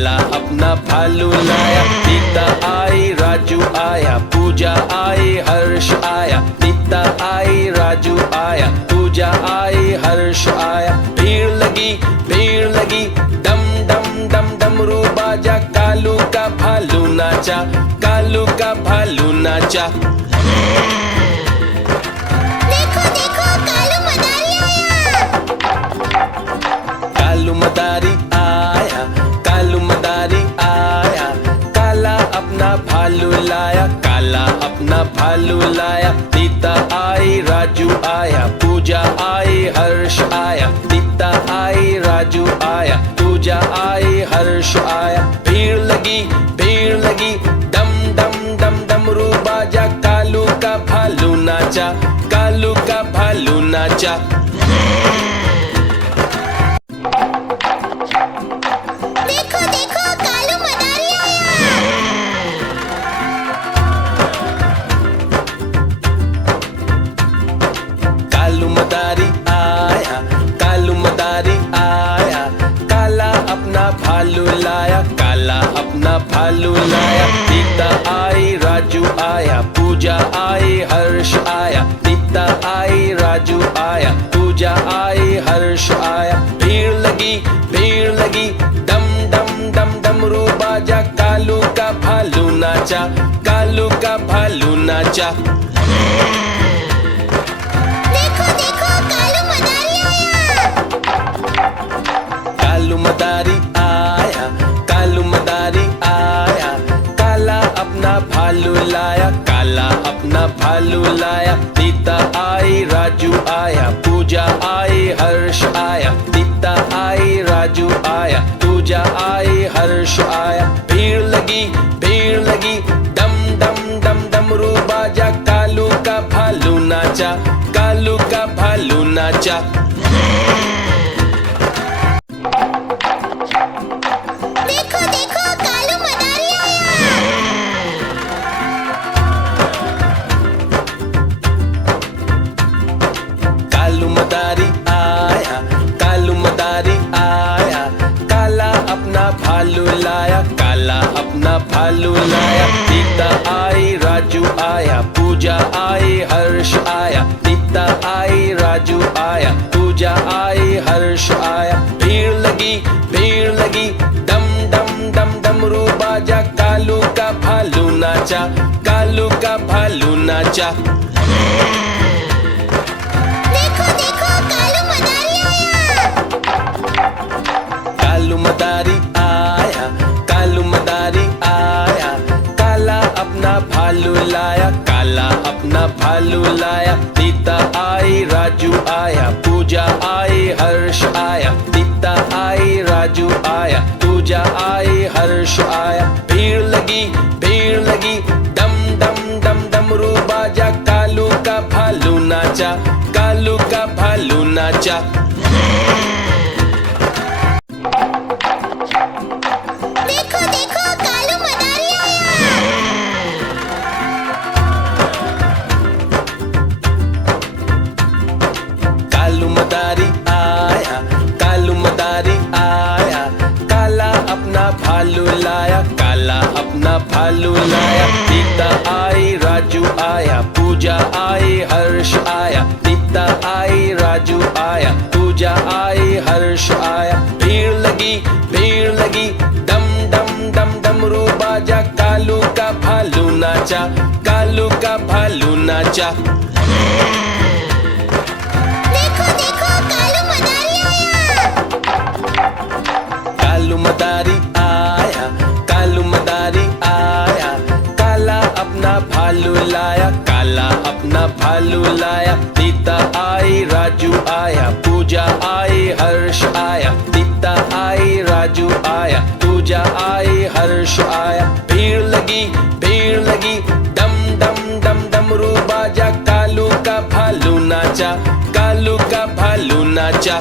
काला अपना भालू लाया। नीता आई राजू आया, पूजा आई हर्ष आया। नीता आई राजू आया, पूजा आई हर्ष आया। भीड़ लगी डम डम डम डमरू बाजा। कालू का भालू नाचा, कालू का भालू नाचा। देखो देखो कालू मदारी आया। कालू मदारी आया, कालू मदारी आया। काला अपना भालू लाया, काला अपना भालू लाया। नीता आई राजू आया, पूजा आई हर्ष आया। नीता आई राजू आया, पूजा आई हर्ष आया। भीड़ लगी डम डम डम डमरू बाजा। कालू का भालू नाचा, कालू का भालू नाचा। देखो देखो कालू मदारी आया। कालू मदारी आया, कालू मदारी आया। काला अपना भालू लाया, काला अपना भालू लाया। नीता आई राजू आया, पूजा आई हर्ष आया। नीता आई राजू आया, पूजा आई हर्ष आया। भीड़ लगी डम डम डम डमरू बाजा। कालू का भालू नाचा, कालू का भालू नाचा। देखो देखो कालू मदारी आया। कालू मदारी आया, कालू मदारी आया। काला अपना भालू लाया, काला अपना भालू लाया। नीता आई राजू आया, पूजा आई हर्ष आया। नीता आई राजू आया, पूजा आई हर्ष आया। भीड़ लगी डम डम डम डमरू बाजा। कालू का भालू नाचा, कालू का भालू नाचा। देखो देखो कालू मदारी आया। कालू मदारी आया, कालू मदारी आया। काला अपना भालू लाया, काला अपना भालू लाया। नीता आई राजू आया, पूजा आई हर्ष आया। नीता आई राजू आया, पूजा आई हर्ष आया। भीड़ लगी डम डम डम डमरू बाजा। कालू का भालू नाचा, कालू का भालू नाचा। देखो देखो कालू मदारी आया। कालू मदारी आया, कालू मदारी आया। काला अपना भालू लाया, काला अपना भालू लाया। नीता आई राजू आया, पूजा आई हर्ष आया। नीता आई राजू आया, पूजा आई हर्ष आया। भीड़ लगी डम डम डम डमरू बाजा। कालू का भालू नाचा, कालू का भालू नाचा। देखो देखो कालू मदारी आया। कालू मदारी आया, कालू मदारी आया। काला अपना भालू लाया, काला अपना भालू लाया। नीता आई राजू आया, पूजा आई हर्ष आया। नीता आई राजू आया, पूजा आई हर्ष आया। भीड़ लगी डम डम डम डमरू बाजा। कालू का भालू नाचा, कालू का भालू नाचा। देखो देखो कालू मदारी आया। कालू मदारी आया, कालू मदारी आया। काला अपना भालू लाया, काला अपना भालू लाया। नीता आई राजू आया, पूजा आई हर्ष आया। नीता आई राजू आया, पूजा आई हर्ष आया। भीड़ लगी डम डम डम डमरू बाजा। कालू का भालू नाचा, कालू का भालू नाचा।